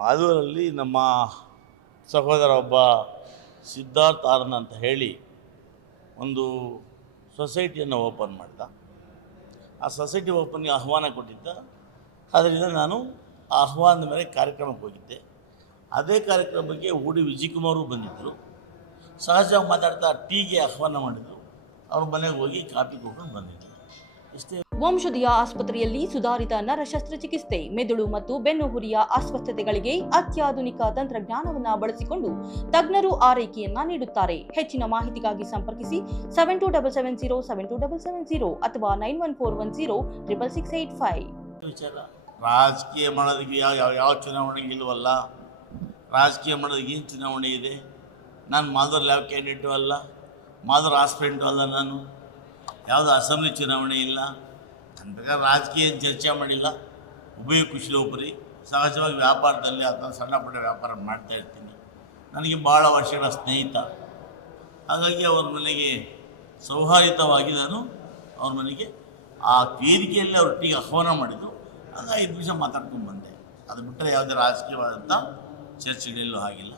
ಮಾಧವರಲ್ಲಿ ನಮ್ಮ ಸಹೋದರ ಒಬ್ಬ ಸಿದ್ಧಾರ್ಥ ಆರನ್ ಅಂತ ಹೇಳಿ ಒಂದು ಸೊಸೈಟಿಯನ್ನು ಓಪನ್ ಮಾಡಿದ. ಆ ಸೊಸೈಟಿ ಓಪನ್ಗೆ ಆಹ್ವಾನ ಕೊಟ್ಟಿದ್ದ. ಅದರಿಂದ ನಾನು ಆಹ್ವಾನದ ಮೇಲೆ ಕಾರ್ಯಕ್ರಮಕ್ಕೆ ಹೋಗಿದ್ದೆ. ಅದೇ ಕಾರ್ಯಕ್ರಮಕ್ಕೆ ಉಡಿ ವಿಜಯಕುಮಾರು ಬಂದಿದ್ದರು. ಸಹಜವಾಗಿ ಮಾತಾಡ್ತಾ ಟೀಗೆ ಆಹ್ವಾನ ಮಾಡಿದರು. ಅವ್ರ ಮನೆಗೆ ಹೋಗಿ ಕಾಪಿ ಕೊಟ್ಕೊಂಡು ಬಂದಿದ್ದರು. ಇಷ್ಟೇ ವಂಶದಿಯ ಆಸ್ಪತ್ರೆಯಲ್ಲಿ ಸುಧಾರಿತ ನರ ಶಸ್ತ್ರಚಿಕಿತ್ಸೆ ಮೆದುಳು ಮತ್ತು ಬೆನ್ನುಹುರಿಯ ಅಸ್ವಸ್ಥತೆಗಳಿಗೆ ಅತ್ಯಾಧುನಿಕ ತಂತ್ರಜ್ಞಾನವನ್ನು ಬಳಸಿಕೊಂಡು ತಜ್ಞರು ಆರೈಕೆಯನ್ನ ನೀಡುತ್ತಾರೆ. ಹೆಚ್ಚಿನ ಮಾಹಿತಿಗಾಗಿ ಸಂಪರ್ಕಿಸಿ seven two double seven zero seven two double seven zero ಅಥವಾ nine one four one zero triple six eight five ರಾಜಕೀಯ ಮಾಡೋದಕ್ಕೆ ಯಾವ ಯಾವ ಯಾವ ಚುನಾವಣೆಗೆ ಇಲ್ವಲ್ಲ? ರಾಜಕೀಯ ಮಾಡೋದಕ್ಕೆ ಏನು ಚುನಾವಣೆ ಇದೆ? ನಾನು ಮಾದರ್ ಲ್ಯಾವ್ ಕ್ಯಾಂಡಿಡೇಟು ಅಲ್ಲ? ಮಾದರ್ ಆಸ್ಪಿರೆಂಟು ಅಲ್ಲ ನಾನು. ಯಾವುದೋ ಅಸೆಂಬ್ಲಿ ಚುನಾವಣೆ ಇಲ್ಲ? ನನ್ನ ಪ್ರಕಾರ ರಾಜಕೀಯ ಚರ್ಚೆ ಮಾಡಿಲ್ಲ. ಉಭಯ ಕುಶಲೋಪರಿ ಸಹಜವಾಗಿ ವ್ಯಾಪಾರದಲ್ಲಿ ಅಥವಾ ಸಣ್ಣ ಪುಟ್ಟ ವ್ಯಾಪಾರ ಮಾಡ್ತಾ ಇರ್ತೀನಿ. ನನಗೆ ಭಾಳ ವರ್ಷಗಳ ಸ್ನೇಹಿತ. ಹಾಗಾಗಿ ಅವ್ರ ಮನೆಗೆ ಸೌಹಾರ್ದಿತವಾಗಿ ನಾನು ಅವ್ರ ಮನೆಗೆ ಆ ವೇದಿಕೆಯಲ್ಲಿ ಅವರೊಟ್ಟಿಗೆ ಆಹ್ವಾನ ಮಾಡಿದರು. ಆಗ ಐದು ನಿಮಿಷ ಮಾತಾಡ್ಕೊಂಡು ಬಂದೆ. ಅದು ಬಿಟ್ಟರೆ ಯಾವುದೇ ರಾಜಕೀಯವಾದಂಥ ಚರ್ಚೆಗಳೆಲ್ಲೂ ಆಗಿಲ್ಲ